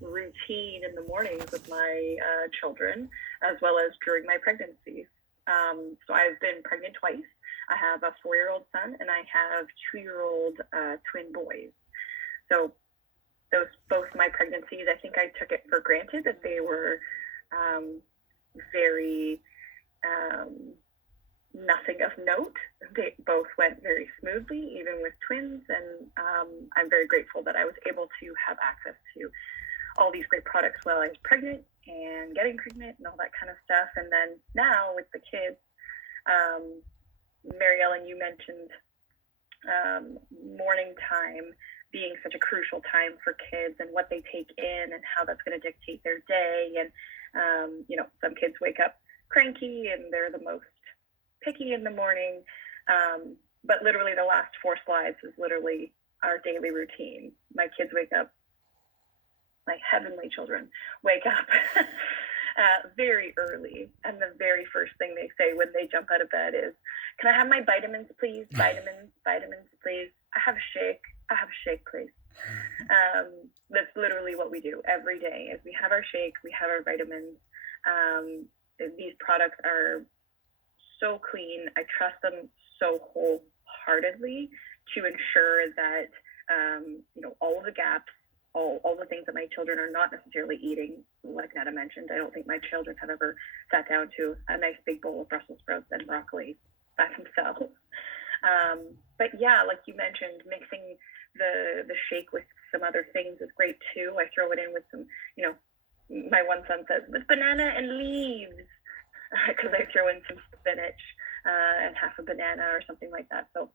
routine in the mornings with my children, as well as during my pregnancy. So I've been pregnant twice. I have a 4-year-old son and I have 2-year-old twin boys. So those both my pregnancies, I think I took it for granted that they were very nothing of note. They both went very smoothly, even with twins, and I'm very grateful that I was able to have access to all these great products while I was pregnant and getting pregnant and all that kind of stuff. And then now with the kids, Mary Ellen, you mentioned morning time being such a crucial time for kids and what they take in and how that's going to dictate their day. And, some kids wake up cranky and they're the most picky in the morning. But literally the last 4 slides is literally our daily routine. My kids wake up, my heavenly children wake up very early. And the very first thing they say when they jump out of bed is, "Can I have my vitamins, please? Vitamins, please. I have a shake, please." That's literally what we do every day is we have our shake, we have our vitamins. These products are so clean. I trust them so wholeheartedly to ensure that, all of the gaps, all the things that my children are not necessarily eating, like Netta mentioned. I don't think my children have ever sat down to a nice big bowl of Brussels sprouts and broccoli by themselves. But yeah, like you mentioned, mixing the shake with some other things is great too. I throw it in with some, my one son says, with banana and leaves, because I throw in some spinach and half a banana or something like that. So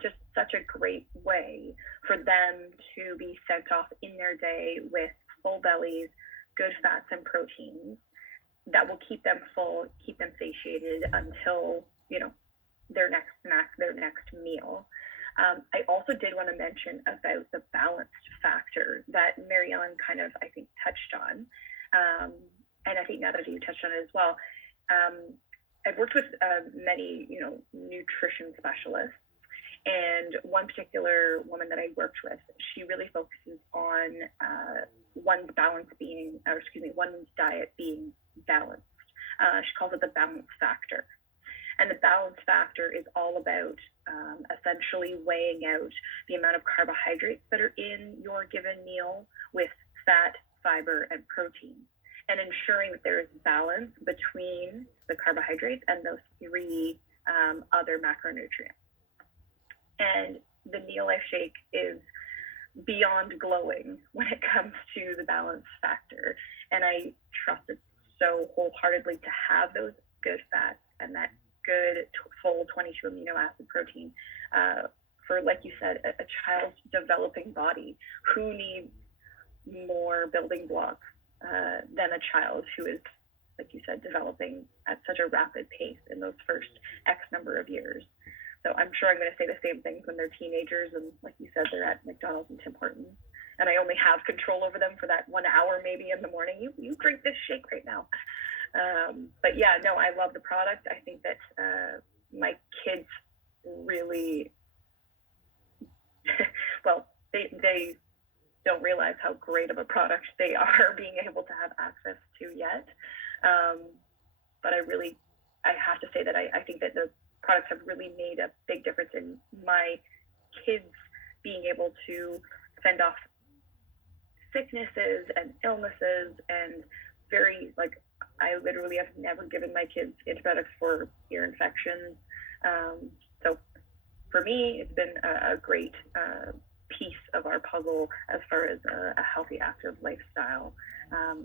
just such a great way for them to be sent off in their day with full bellies, good fats and proteins that will keep them full, keep them satiated until, their next snack, their next meal. I also did want to mention about the balanced factor that Mary Ellen kind of, I think, touched on. And I think now that you touched on it as well. I've worked with many, nutrition specialists. And one particular woman that I worked with, she really focuses on one's diet being balanced. She calls it the balance factor. And the balance factor is all about essentially weighing out the amount of carbohydrates that are in your given meal with fat, fiber, and protein, and ensuring that there is balance between the carbohydrates and those 3 other macronutrients. And the Neolife Shake is beyond glowing when it comes to the balance factor. And I trust it so wholeheartedly to have those good fats and that good full 22 amino acid protein for, like you said, a child's developing body. Who needs more building blocks than a child who is, like you said, developing at such a rapid pace in those first X number of years? So I'm sure I'm going to say the same things when they're teenagers and, like you said, they're at McDonald's and Tim Hortons, and I only have control over them for that 1 hour maybe in the morning. You drink this shake right now. But yeah, no, I love the product. I think that my kids really, well, they don't realize how great of a product they are being able to have access to yet. But I have to say that I think that the products have really made a big difference in my kids being able to fend off sicknesses and illnesses, and I literally have never given my kids antibiotics for ear infections. So for me, it's been a great piece of our puzzle as far as a healthy, active lifestyle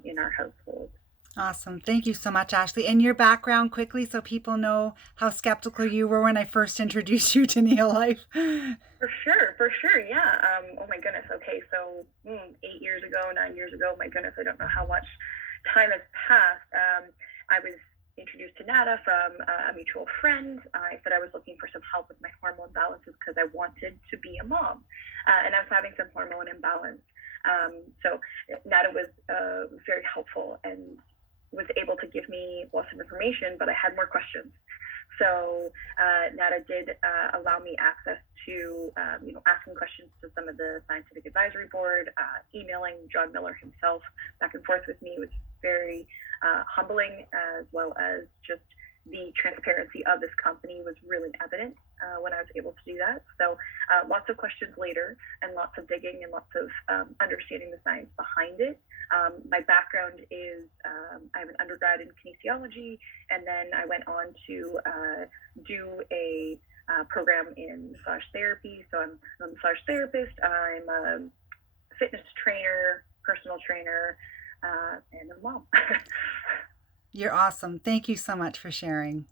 in our household. Awesome. Thank you so much, Ashley. And your background quickly so people know how skeptical you were when I first introduced you to Neolife. For sure. Yeah. Oh my goodness. Okay. So 8 years ago, 9 years ago, my goodness, I don't know how much time has passed. I was introduced to Nada from a mutual friend. I said I was looking for some help with my hormone balances because I wanted to be a mom. And I was having some hormone imbalance. So Nada was very helpful and was able to give me lots of information, but I had more questions. So NADA did allow me access to, asking questions to some of the scientific advisory board, emailing John Miller himself back and forth with me was very humbling, as well as just the transparency of this company was really evident when I was able to do that. So lots of questions later, and lots of digging, and lots of understanding the science behind it. My background is I have an undergrad in kinesiology, and then I went on to do a program in massage therapy. So I'm a massage therapist. I'm a fitness trainer, personal trainer, and a mom. You're awesome. Thank you so much for sharing.